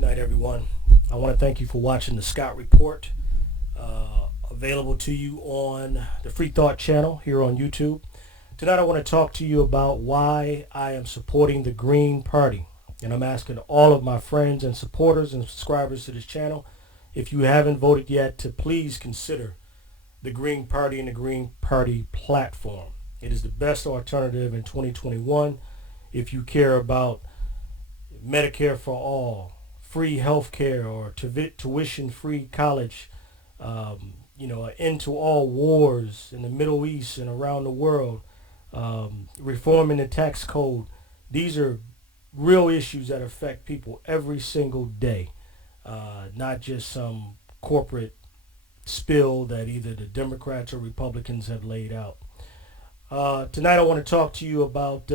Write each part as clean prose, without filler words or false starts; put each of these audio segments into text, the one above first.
tonight, everyone. I want to thank you for watching the Scott Report, available to you on the Free Thought channel here on YouTube. Tonight I want to talk to you about why I am supporting the Green Party. And I'm asking all of my friends and supporters and subscribers to this channel, if you haven't voted yet, to please consider the Green Party and the Green Party platform. It is the best alternative in 2021 if you care about Medicare for all, free health care, or tuition-free college, an end to all wars in the Middle East and around the world, reforming the tax code. These are real issues that affect people every single day, not just some corporate spill that either the Democrats or Republicans have laid out. Tonight I want to talk to you about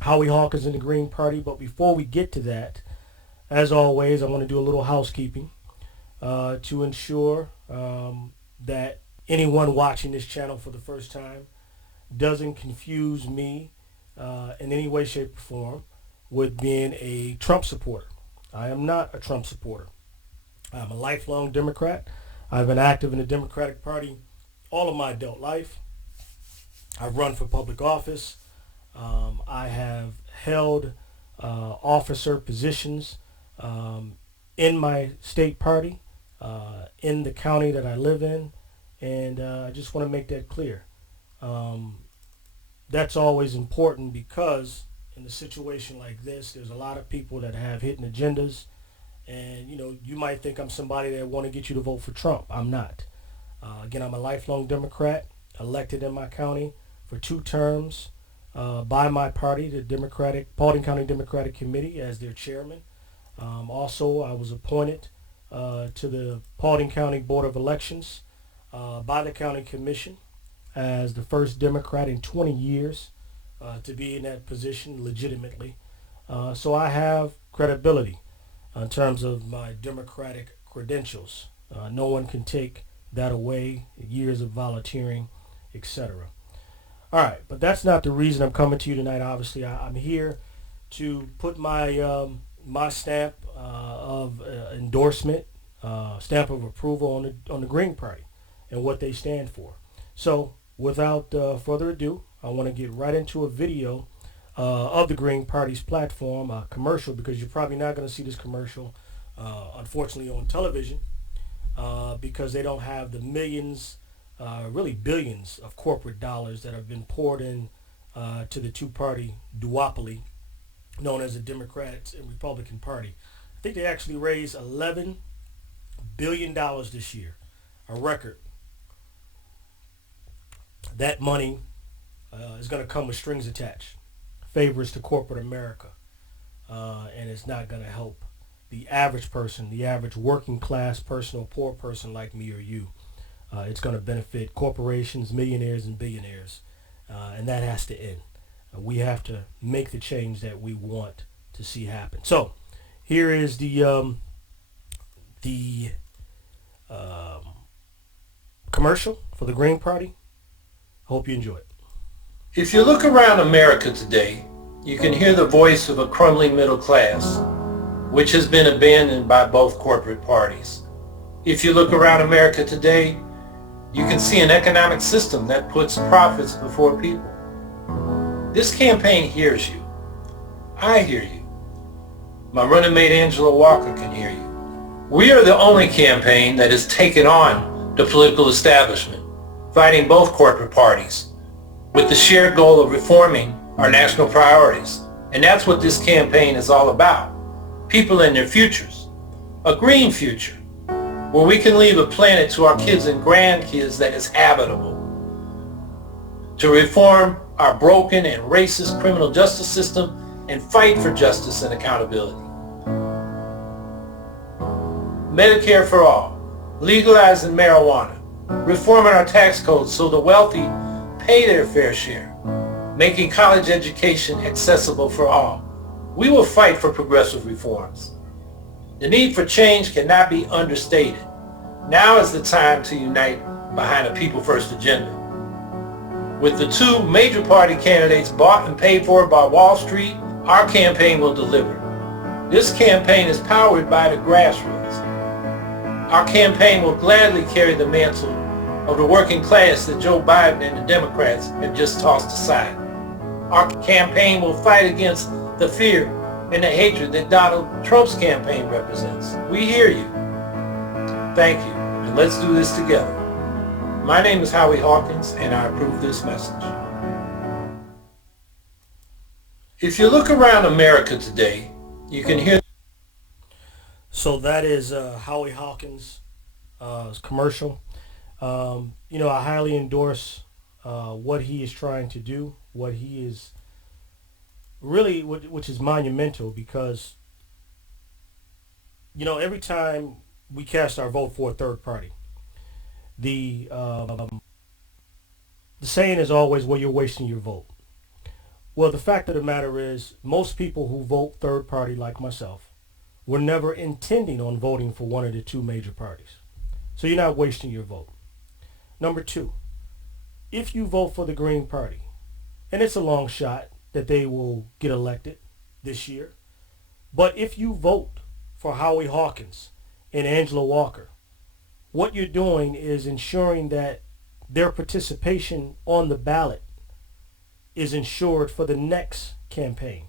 Howie Hawkins and the Green Party, but before we get to that, as always, I want to do a little housekeeping to ensure that anyone watching this channel for the first time doesn't confuse me in any way, shape, or form with being a Trump supporter. I am not a Trump supporter. I'm a lifelong Democrat. I've been active in the Democratic Party all of my adult life. I've run for public office. I have held officer positions in my state party, in the county that I live in, and I just want to make that clear. That's always important because in a situation like this, there's a lot of people that have hidden agendas, and you might think I'm somebody that want to get you to vote for Trump. I'm not. Again, I'm a lifelong Democrat, elected in my county for 2 terms by my party, the Paulding County Democratic Committee, as their chairman. Also, I was appointed to the Paulding County Board of Elections by the County Commission as the first Democrat in 20 years to be in that position legitimately. So I have credibility in terms of my Democratic credentials. No one can take that away, years of volunteering, etc. All right, but that's not the reason I'm coming to you tonight. Obviously, I'm here to put my my stamp of endorsement, stamp of approval on the Green Party and what they stand for. So, without further ado, I want to get right into a video of the Green Party's platform, a commercial, because you're probably not going to see this commercial, unfortunately, on television, because they don't have the millions, really billions of corporate dollars that have been poured in to the two-party duopoly known as the Democrats and Republican Party. I think they actually raised $11 billion this year, a record. That money is going to come with strings attached, favors to corporate America, and it's not going to help the average person, the average working class person or poor person like me or you. It's going to benefit corporations, millionaires, and billionaires, and that has to end. We have to make the change that we want to see happen. So, here is the commercial for the Green Party. Hope you enjoy it. If you look around America today, you can hear the voice of a crumbling middle class, which has been abandoned by both corporate parties. If you look around America today, you can see an economic system that puts profits before people. This campaign hears you. I hear you. My running mate Angela Walker can hear you. We are the only campaign that has taken on the political establishment, fighting both corporate parties, with the shared goal of reforming our national priorities. And that's what this campaign is all about. People and their futures. A green future, where we can leave a planet to our kids and grandkids that is habitable. To reform our broken and racist criminal justice system and fight for justice and accountability. Medicare for all, legalizing marijuana, reforming our tax code so the wealthy pay their fair share, making college education accessible for all. We will fight for progressive reforms. The need for change cannot be understated. Now is the time to unite behind a People First agenda. With the 2 major party candidates bought and paid for by Wall Street, our campaign will deliver. This campaign is powered by the grassroots. Our campaign will gladly carry the mantle of the working class that Joe Biden and the Democrats have just tossed aside. Our campaign will fight against the fear and the hatred that Donald Trump's campaign represents. We hear you. Thank you, and let's do this together. My name is Howie Hawkins, and I approve this message. If you look around America today, you can hear. So that is Howie Hawkins' commercial. I highly endorse what he is trying to do, what he is really, which is monumental because, every time we cast our vote for a third party, the saying is always, well, you're wasting your vote. Well, the fact of the matter is most people who vote third party like myself were never intending on voting for one of the two major parties. So you're not wasting your vote. Number two, if you vote for the Green Party, and it's a long shot that they will get elected this year, but if you vote for Howie Hawkins and Angela Walker, what you're doing is ensuring that their participation on the ballot is ensured for the next campaign.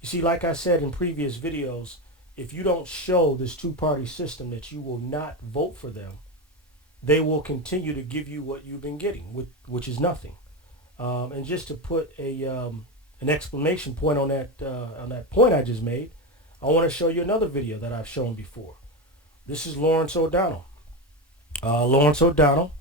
You see, like I said in previous videos, if you don't show this two-party system that you will not vote for them, they will continue to give you what you've been getting, which is nothing. And just to put an exclamation point on that point I just made, I want to show you another video that I've shown before. This is Lawrence O'Donnell. Lawrence O'Donnell,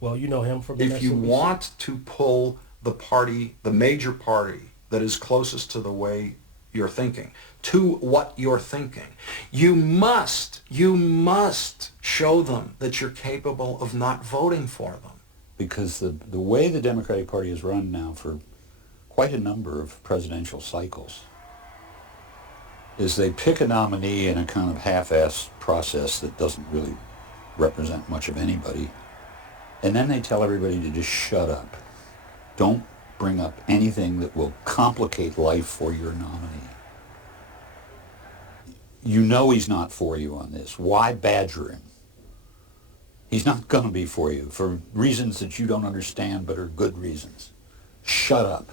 well, you know him from If you want to pull the major party that is closest to the way you're thinking, to what you're thinking, you must show them that you're capable of not voting for them. Because the way the Democratic Party is run now for quite a number of presidential cycles is they pick a nominee in a kind of half-assed process that doesn't really represent much of anybody, and then they tell everybody to just shut up. Don't bring up anything that will complicate life for your nominee. You know he's not for you on this. Why badger him? He's not going to be for you for reasons that you don't understand but are good reasons. Shut up.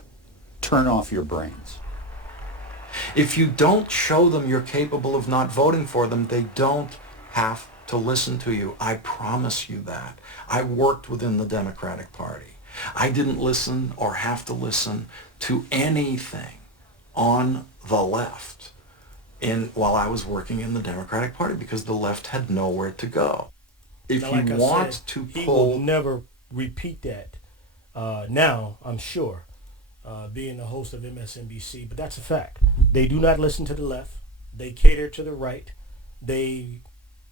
Turn off your brains. If you don't show them you're capable of not voting for them, they don't have to listen to you. I promise you that. I worked within the Democratic Party. I didn't listen or have to listen to anything on the left while I was working in the Democratic Party because the left had nowhere to go. If now, like you I want said, to he pull... will never repeat that now, I'm sure, being the host of MSNBC, but that's a fact. They do not listen to the left. They cater to the right. They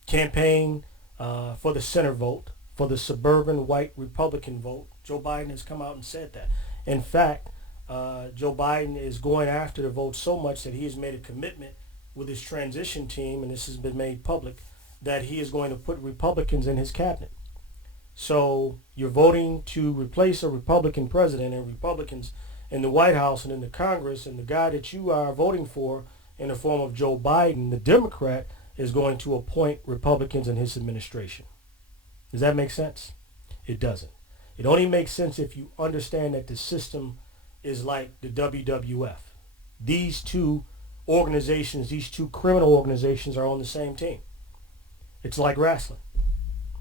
campaign for the center vote, for the suburban white Republican vote. Joe Biden has come out and said that. In fact, Joe Biden is going after the vote so much that he has made a commitment with his transition team, and this has been made public, that he is going to put Republicans in his cabinet. So you're voting to replace a Republican president and Republicans in the White House and in the Congress, and the guy that you are voting for in the form of Joe Biden, the Democrat, is going to appoint Republicans in his administration. Does that make sense? It doesn't. It only makes sense if you understand that the system is like the WWF. These two organizations, these two criminal organizations are on the same team. It's like wrestling.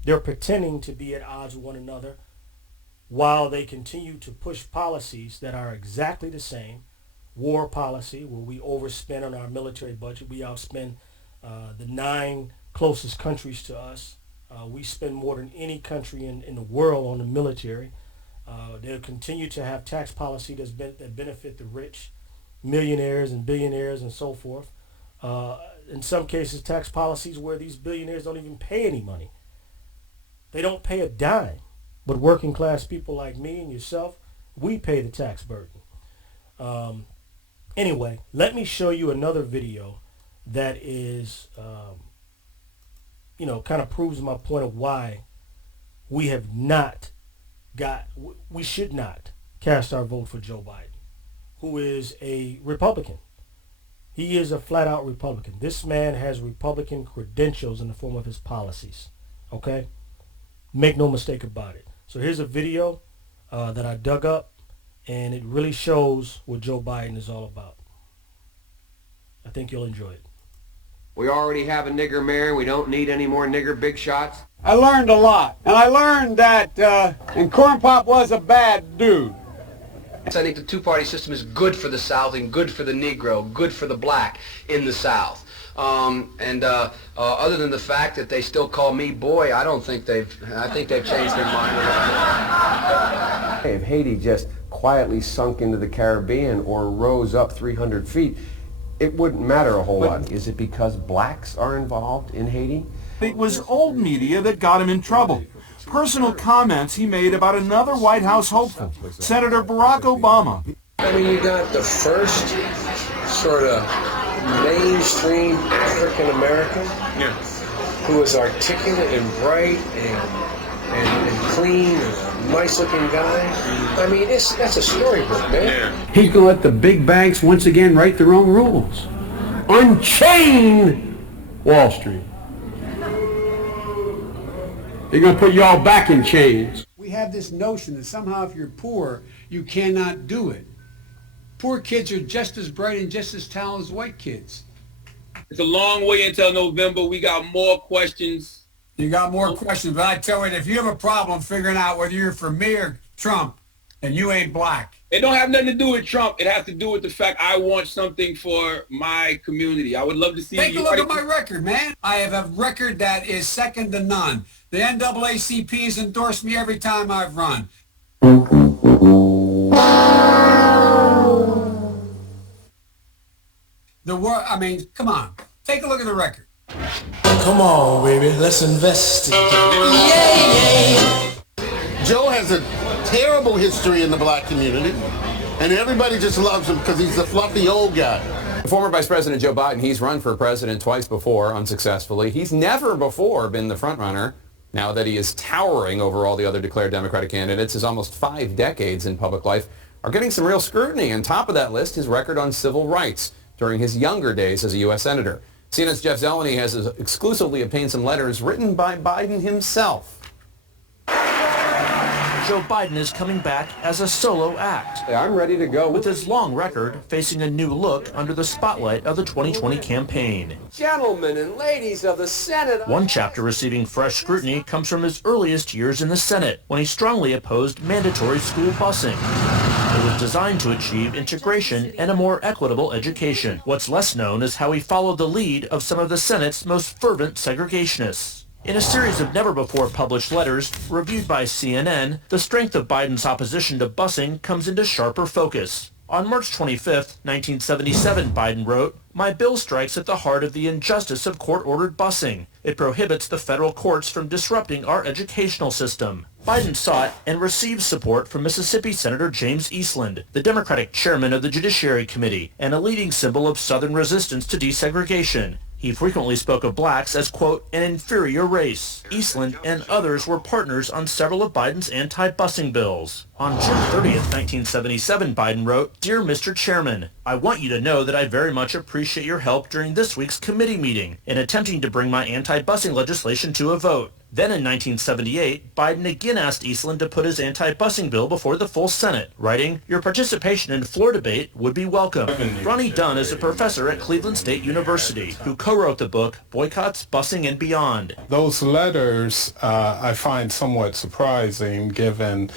They're pretending to be at odds with one another while they continue to push policies that are exactly the same. War policy, where we overspend on our military budget. We outspend the 9 closest countries to us. We spend more than any country in the world on the military. They'll continue to have tax policy that benefit the rich, millionaires and billionaires and so forth. In some cases, tax policies where these billionaires don't even pay any money. They don't pay a dime. But working class people like me and yourself, we pay the tax burden. Anyway, let me show you another video that is, kind of proves my point of why we should not cast our vote for Joe Biden, who is a Republican. He is a flat-out Republican. This man has Republican credentials in the form of his policies. Okay? Make no mistake about it. So here's a video that I dug up, and it really shows what Joe Biden is all about. I think you'll enjoy it. We already have a nigger mayor. We don't need any more nigger big shots. I learned a lot. And I learned that and Corn Pop was a bad dude. I think the two-party system is good for the South and good for the Negro, good for the black in the South. Other than the fact that they still call me boy, I think they've changed their mind a little bit. If Haiti just quietly sunk into the Caribbean or rose up 300 feet, it wouldn't matter a whole lot. Is it because blacks are involved in Haiti? It was old media that got him in trouble. Personal comments he made about another White House hopeful, Senator Barack Obama. I mean, you got the first sort of mainstream African American who is articulate and bright and clean and a nice-looking guy. I mean, that's a storybook, man. He's going to let the big banks once again write their own rules. Unchain Wall Street. They're going to put you all back in chains. We have this notion that somehow if you're poor, you cannot do it. Poor kids are just as bright and just as talented as white kids. It's a long way until November. We got more questions. You got more questions, but I tell you, if you have a problem figuring out whether you're for me or Trump, and you ain't black. It don't have nothing to do with Trump. It has to do with the fact I want something for my community. I would love to see. Take a look at my record, man. I have a record that is second to none. The NAACP has endorsed me every time I've run. Come on. Take a look at the record. Come on, baby. Let's investigate. Joe has a terrible history in the black community, and everybody just loves him because he's a fluffy old guy. Former Vice President Joe Biden, he's run for president twice before, unsuccessfully. He's never before been the front runner. Now that he is towering over all the other declared Democratic candidates, his almost 5 decades in public life are getting some real scrutiny. On top of that list, his record on civil rights during his younger days as a U.S. Senator. CNN's Jeff Zeleny has exclusively obtained some letters written by Biden himself. Joe Biden is coming back as a solo act. I'm ready to go. With his long record facing a new look under the spotlight of the 2020 campaign. Gentlemen and ladies of the Senate. One chapter receiving fresh scrutiny comes from his earliest years in the Senate, when he strongly opposed mandatory school busing. It was designed to achieve integration and a more equitable education. What's less known is how he followed the lead of some of the Senate's most fervent segregationists. In a series of never-before-published letters reviewed by CNN, the strength of Biden's opposition to busing comes into sharper focus. On March 25, 1977, Biden wrote, "My bill strikes at the heart of the injustice of court-ordered busing. It prohibits the federal courts from disrupting our educational system." Biden sought and received support from Mississippi Senator James Eastland, the Democratic chairman of the Judiciary Committee, and a leading symbol of Southern resistance to desegregation. He frequently spoke of blacks as, quote, an inferior race. Eastland and others were partners on several of Biden's anti-busing bills. On June 30th, 1977, Biden wrote, "Dear Mr. Chairman, I want you to know that I very much appreciate your help during this week's committee meeting in attempting to bring my anti-busing legislation to a vote." Then in 1978, Biden again asked Eastland to put his anti-busing bill before the full Senate, writing, "Your participation in floor debate would be welcome." Ronnie Dunn is a professor at Cleveland State University who co-wrote the book Boycotts, Busing, and Beyond. Those letters I find somewhat surprising given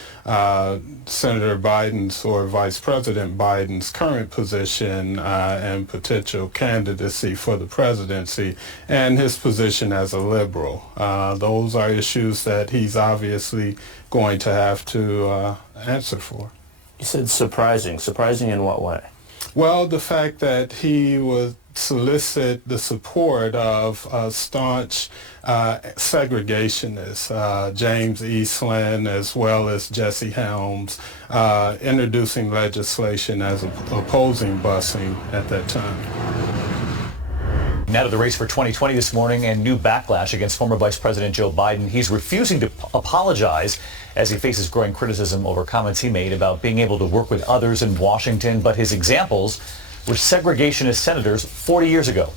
Senator Biden's or Vice President Biden's current position and potential candidacy for the presidency and his position as a liberal. Those are issues that he's obviously going to have to answer for. You said surprising. Surprising in what way? Well, the fact that he would solicit the support of staunch segregationists, James Eastland as well as Jesse Helms, introducing legislation as opposing busing at that time. Now to the race for 2020 this morning and new backlash against former Vice President Joe Biden. He's refusing to apologize as he faces growing criticism over comments he made about being able to work with others in Washington. But his examples with segregationist senators 40 years ago.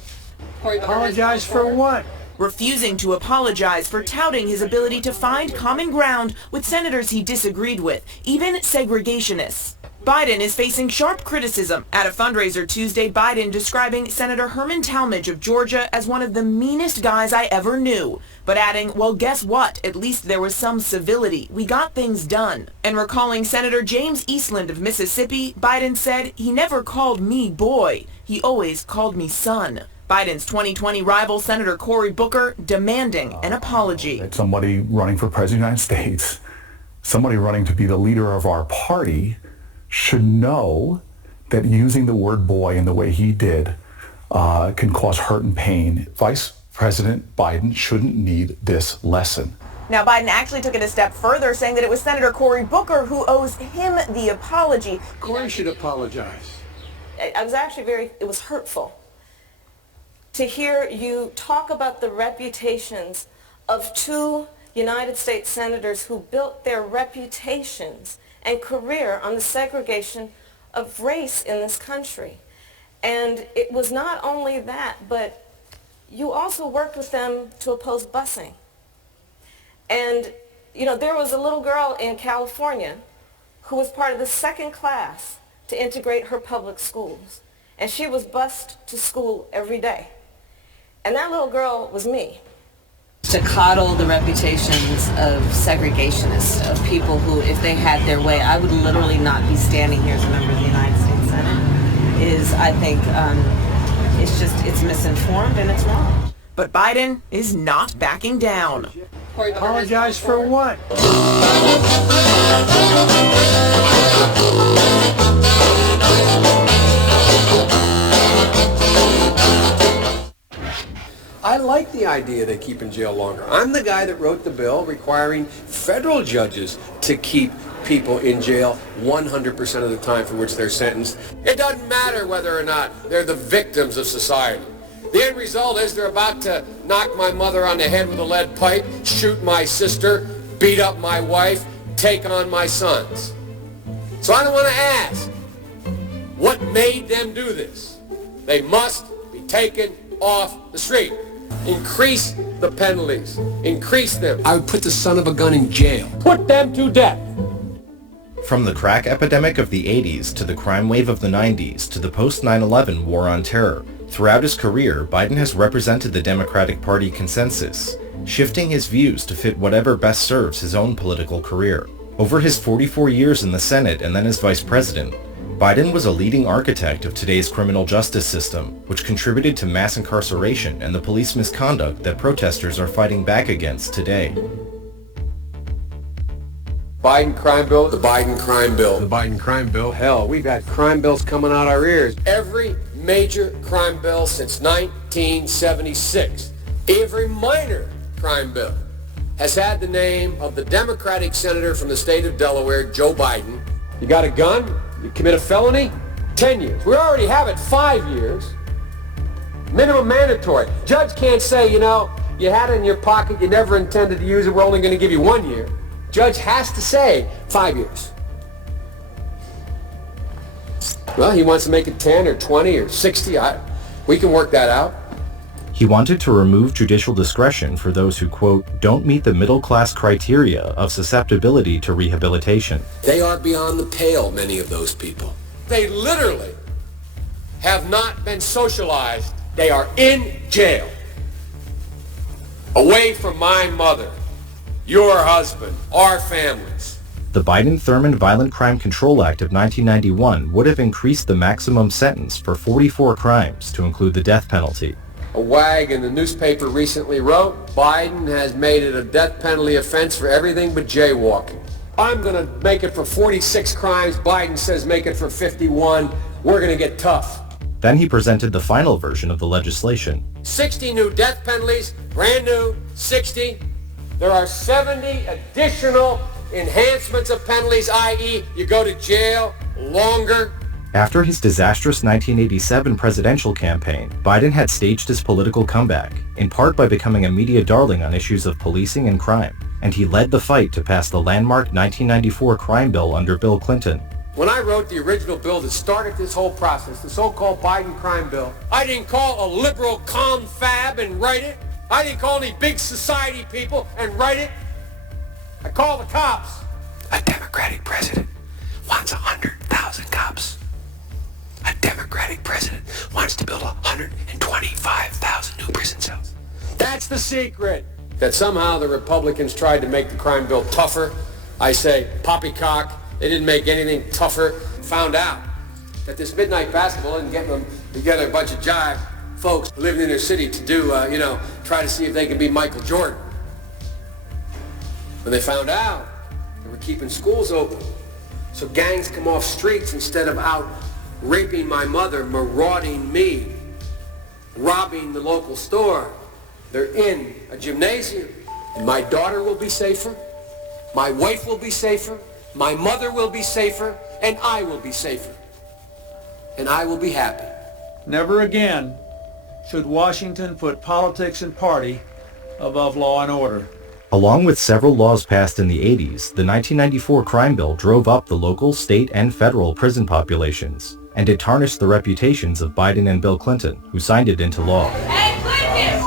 Apologize for what? Refusing to apologize for touting his ability to find common ground with senators he disagreed with, even segregationists. Biden is facing sharp criticism. At a fundraiser Tuesday, Biden describing Senator Herman Talmadge of Georgia as one of the meanest guys I ever knew, but adding, well, guess what? At least there was some civility. We got things done. And recalling Senator James Eastland of Mississippi, Biden said, he never called me boy. He always called me son. Biden's 2020 rival, Senator Cory Booker, demanding an apology. Somebody running for president of the United States, somebody running to be the leader of our party, should know that using the word boy in the way he did can cause hurt and pain. Vice President Biden shouldn't need this lesson. Now, Biden actually took it a step further, saying that it was Senator Cory Booker who owes him the apology. Cory should apologize. It was hurtful to hear you talk about the reputations of two United States senators who built their reputations and career on the segregation of race in this country. And it was not only that, but you also worked with them to oppose busing. And, you know, there was a little girl in California who was part of the second class to integrate her public schools. And she was bused to school every day. And that little girl was me. To coddle the reputations of segregationists, of people who, if they had their way, I would literally not be standing here as a member of the United States Senate, is, I think, it's misinformed and it's wrong. But Biden is not backing down. Apologize for what? I like the idea they keep in jail longer. I'm the guy that wrote the bill requiring federal judges to keep people in jail 100% of the time for which they're sentenced. It doesn't matter whether or not they're the victims of society. The end result is they're about to knock my mother on the head with a lead pipe, shoot my sister, beat up my wife, take on my sons. So I don't want to ask, what made them do this? They must be taken off the street. Increase the penalties. Increase them. I would put the son of a gun in jail. Put them to death. From the crack epidemic of the 80s to the crime wave of the 90s to the post-9/11 war on terror, throughout his career, Biden has represented the Democratic Party consensus, shifting his views to fit whatever best serves his own political career. Over his 44 years in the Senate and then as vice president, Biden was a leading architect of today's criminal justice system, which contributed to mass incarceration and the police misconduct that protesters are fighting back against today. Biden crime bill, the Biden crime bill. The Biden crime bill. Hell, we've had crime bills coming out our ears. Every major crime bill since 1976, every minor crime bill has had the name of the Democratic senator from the state of Delaware, Joe Biden. You got a gun? You commit a felony? 10 years. We already have it 5 years. Minimum mandatory. Judge can't say, you know, you had it in your pocket, you never intended to use it, we're only going to give you 1 year. Judge has to say 5 years. Well, he wants to make it 10 or 20 or 60. We can work that out. He wanted to remove judicial discretion for those who, quote, don't meet the middle-class criteria of susceptibility to rehabilitation. They are beyond the pale, many of those people. They literally have not been socialized. They are in jail. Away from my mother, your husband, our families. The Biden-Thurmond Violent Crime Control Act of 1991 would have increased the maximum sentence for 44 crimes to include the death penalty. A wag in the newspaper recently wrote, Biden has made it a death penalty offense for everything but jaywalking. I'm going to make it for 46 crimes. Biden says make it for 51. We're going to get tough. Then he presented the final version of the legislation. 60 new death penalties, brand new, 60. There are 70 additional enhancements of penalties, i.e. you go to jail longer. After his disastrous 1987 presidential campaign, Biden had staged his political comeback, in part by becoming a media darling on issues of policing and crime, and he led the fight to pass the landmark 1994 crime bill under Bill Clinton. When I wrote the original bill that started this whole process, the so-called Biden crime bill, I didn't call a liberal confab and write it. I didn't call any big society people and write it. I called the cops. A Democratic president wants 100,000 cops. A Democratic president wants to build 125,000 new prison cells. That's the secret. That somehow the Republicans tried to make the crime bill tougher. I say poppycock. They didn't make anything tougher. Found out that this midnight basketball isn't getting them together a bunch of jive folks living in their city to do, try to see if they can be Michael Jordan. When they found out, they were keeping schools open. So gangs come off streets instead of out raping my mother, marauding me, robbing the local store. They're in a gymnasium. And my daughter will be safer. My wife will be safer. My mother will be safer. And I will be safer. And I will be happy. Never again should Washington put politics and party above law and order. Along with several laws passed in the 80s, the 1994 crime bill drove up the local, state, and federal prison populations, and it tarnished the reputations of Biden and Bill Clinton, who signed it into law. Hey, Clinton!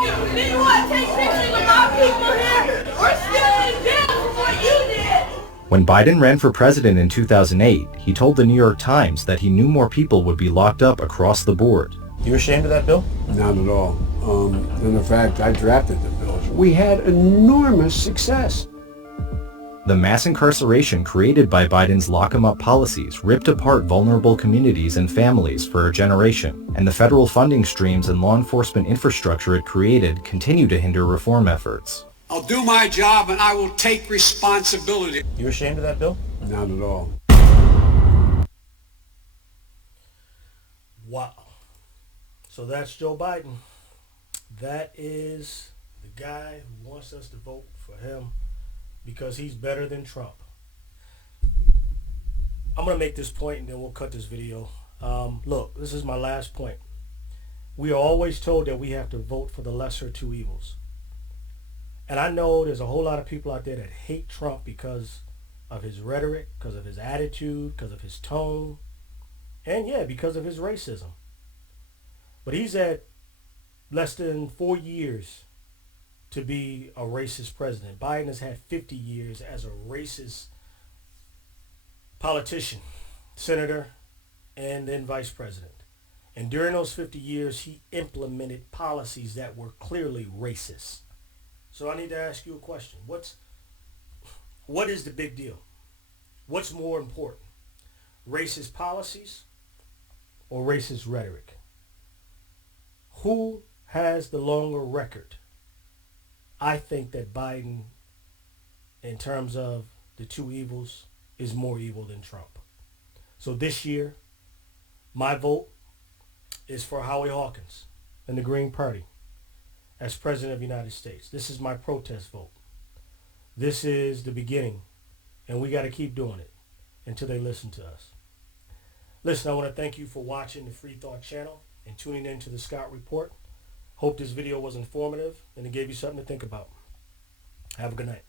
You didn't want to take pictures with my people here! We're still in jail for what you did! When Biden ran for president in 2008, he told the New York Times that he knew more people would be locked up across the board. You ashamed of that bill? Not at all. And in fact, I drafted the bill. We had enormous success. The mass incarceration created by Biden's lock-em-up policies ripped apart vulnerable communities and families for a generation, and the federal funding streams and law enforcement infrastructure it created continue to hinder reform efforts. I'll do my job and I will take responsibility. You ashamed of that bill? Not at all. Wow. So that's Joe Biden. That is the guy who wants us to vote for him because he's better than Trump. I'm going to make this point and then we'll cut this video. Look, this is my last point. We are always told that we have to vote for the lesser of two evils. And I know there's a whole lot of people out there that hate Trump because of his rhetoric, because of his attitude, because of his tone, and yeah, because of his racism. But he's at less than 4 years to be a racist president. Biden has had 50 years as a racist politician, senator, and then vice president. And during those 50 years, he implemented policies that were clearly racist. So I need to ask you a question. What is the big deal? What's more important? Racist policies or racist rhetoric? Who has the longer record? I think that Biden, in terms of the two evils, is more evil than Trump. So this year, my vote is for Howie Hawkins and the Green Party as President of the United States. This is my protest vote. This is the beginning, and we got to keep doing it until they listen to us. Listen, I want to thank you for watching the Free Thought channel and tuning in to the Scott Report. Hope this video was informative and it gave you something to think about. Have a good night.